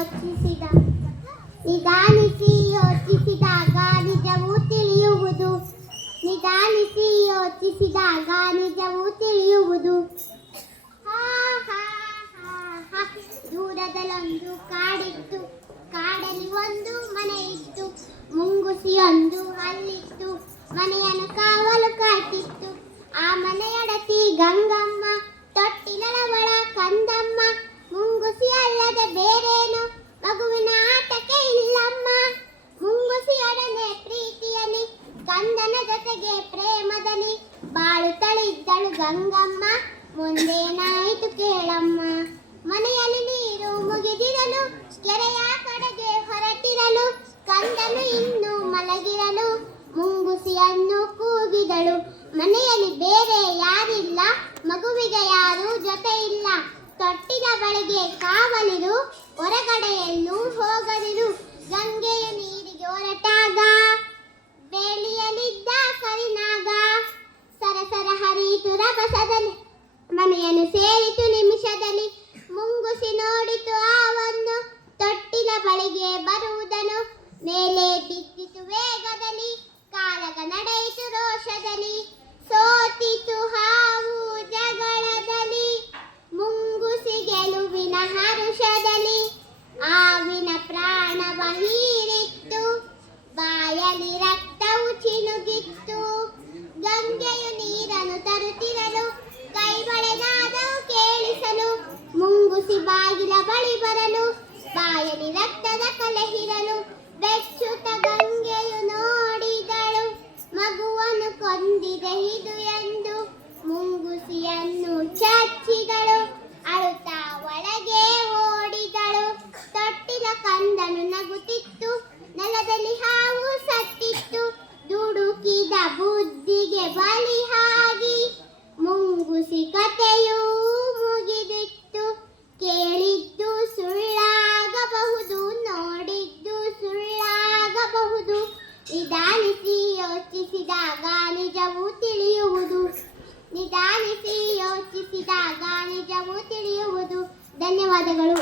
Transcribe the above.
ಯೋಚಿಸಿದ ನಿಧಾನಿಸಿ ಯೋಚಿಸಿದಾಗ ನಿಜವೂ ತಿಳಿಯುವುದು. ನಿಧಾನಿಸಿ ಯೋಚಿಸಿದಾಗ ನಿಜವೂ ತಿಳಿಯುವುದು. ಹಾ ಹಾ ಹಾ ಹಾ. ದೂರದಲ್ಲೊಂದು ಕಾಡಿತ್ತು, ಕಾಡಲ್ಲಿ ಒಂದು ಮನೆ ಇತ್ತು. ಮುಂಗುಸಿಯೊಂದು ಅಲ್ಲಿತ್ತು, ಮನೆಯನ್ನು ಕಾವಲು ಕಾಯ್ತಿತ್ತು. ಆ ಮನೆಯೊಡತಿ ಗಂಗಮ್ಮ, ತೊಟ್ಟಿಲೊಳವಳ ಕಂದಮ್ಮ. ಮುಂಗುಸಿ ಅಲ್ಲದೆ ಬೇರೇನು ಮಗುವಿನ ಆಟಕ್ಕೆ ಇಲ್ಲಮ್ಮ. ಮುಂಗುಸಿಯೊಡನೆ ಪ್ರೀತಿಯಲ್ಲಿ, ಕಂದನ ಜೊತೆಗೆ ಪ್ರೇಮದಲ್ಲಿ ಬಾಳುತ್ತಳಿದ್ದಳು ಗಂಗಮ್ಮ. ಮುಂದೇನಾಯಿತು ಕೇಳಮ್ಮ. ಮನೆಯಲ್ಲಿ ನೀರು ಮುಗಿದಿರಲು, ಕೆರೆಯ ಕಡೆಗೆ ಹೊರಟಿರಲು, ಕಂದನು ಇನ್ನೂ ಮಲಗಿರಲು ಮುಂಗುಸಿಯನ್ನು ಕೂಗಿದಳು. ಮನೆಯಲ್ಲಿ ಬೇರೆ ಯಾರಿಲ್ಲ, ಮಗುವಿಗೆ ಯಾರೂ ಜೊತೆ ಇಲ್ಲ. ತೊಟ್ಟಿದ ಬಳಿಗೆ ಕಾವಲಿರು, ಹೊರಗಡೆ ಎಲ್ಲೂ ಹೋಗದಿರು. ಗಂಗೆಯ ನೀರಿಗೆ ಹೊರಟಾಗ ಬೇಲಿಯಲಿದ್ದ ಕರಿನಾಗ ಸರಸರ ಹರಿಯಿತು ರಭಸದಲ್ಲಿ, ಮನೆಯನ್ನು ಸೇರಿತು ನಿಮಿಷದಲ್ಲಿ. ಮುಂಗುಸಿ ನೋಡಿತು ಆವನ್ನು, ತೊಟ್ಟಿಲ ಬಳಿಗೆ ಬರುವುದನ್ನು. ಮೇಲೆ ಬಿದ್ದಿತು ವೇಗದಲ್ಲಿ, ಕಾಲಗ ನಡೆಯಿತು ರೋಷದಲ್ಲಿ. ಸೋತಿತು ಹಾವು ಜಗಳದಲ್ಲಿ, ಮುಂಗುಸಿ ಗೆಲುವಿನ ಹರುಷದಲ್ಲಿ. ಆವಿನ ಪ್ರಾಣವ ಹೀರಿತ್ತು, ಬಾಯಲ್ಲಿ ರಕ್ತವು ಚಿನುಗಿತ್ತು. ಗಂಗೆಯು ನೀರನ್ನು ತರುತ್ತಿರಲು, ಕೈ ಬಳೆದಾದವು ಕೇಳಿಸಲು. ಮುಂಗುಸಿ ಬಾಗಿಲ ಬಳಿ ಬರಲು, ಬಾಯಲ್ಲಿ ರಕ್ತದ ಕಲೆ ಹಿರಲು. ಬೆಚ್ಚುತ ಗಂಗೆಯು ನೋಡಿದಳು, ಮಗುವನ್ನು ಕೊಂದಿದೆ ಇದು ಎಂದು. ಮುಂಗುಸಿಯನ್ನು ಚಚ್ಚಿದಳು, ಅಳುತ್ತಾ ಒಳಗೆ ಓಡಿದಳು. ತೊಟ್ಟಿಲ ಕಂದನು ನಗುತ್ತಿತ್ತು, ನೆಲದಲ್ಲಿ ಹಾವು ಸತ್ತಿತ್ತು. ದುಡುಕಿದ ಬುದ್ಧಿಗೆ ಬಲಿಯಾಗಿ ಮುಂಗುಸಿ ಕಥೆಯೂ ಮುಗಿದಿತ್ತು. ಕೇಳಿದ್ದು ಸುಳ್ಳಾಗಬಹುದು, ನೋಡಿದ್ದು ಸುಳ್ಳಾಗಬಹುದು. ನಿಧಾನಿಸಿ ಯೋಚಿಸಿದಾಗ ನಿಜವೂ ತಿಳಿಯುವುದು. ನಿಧಾನಿಸಿ ಯೋಚಿಸಿದಾಗ ನಿಜವೂ ತಿಳಿಯುವುದು. ಧನ್ಯವಾದಗಳು.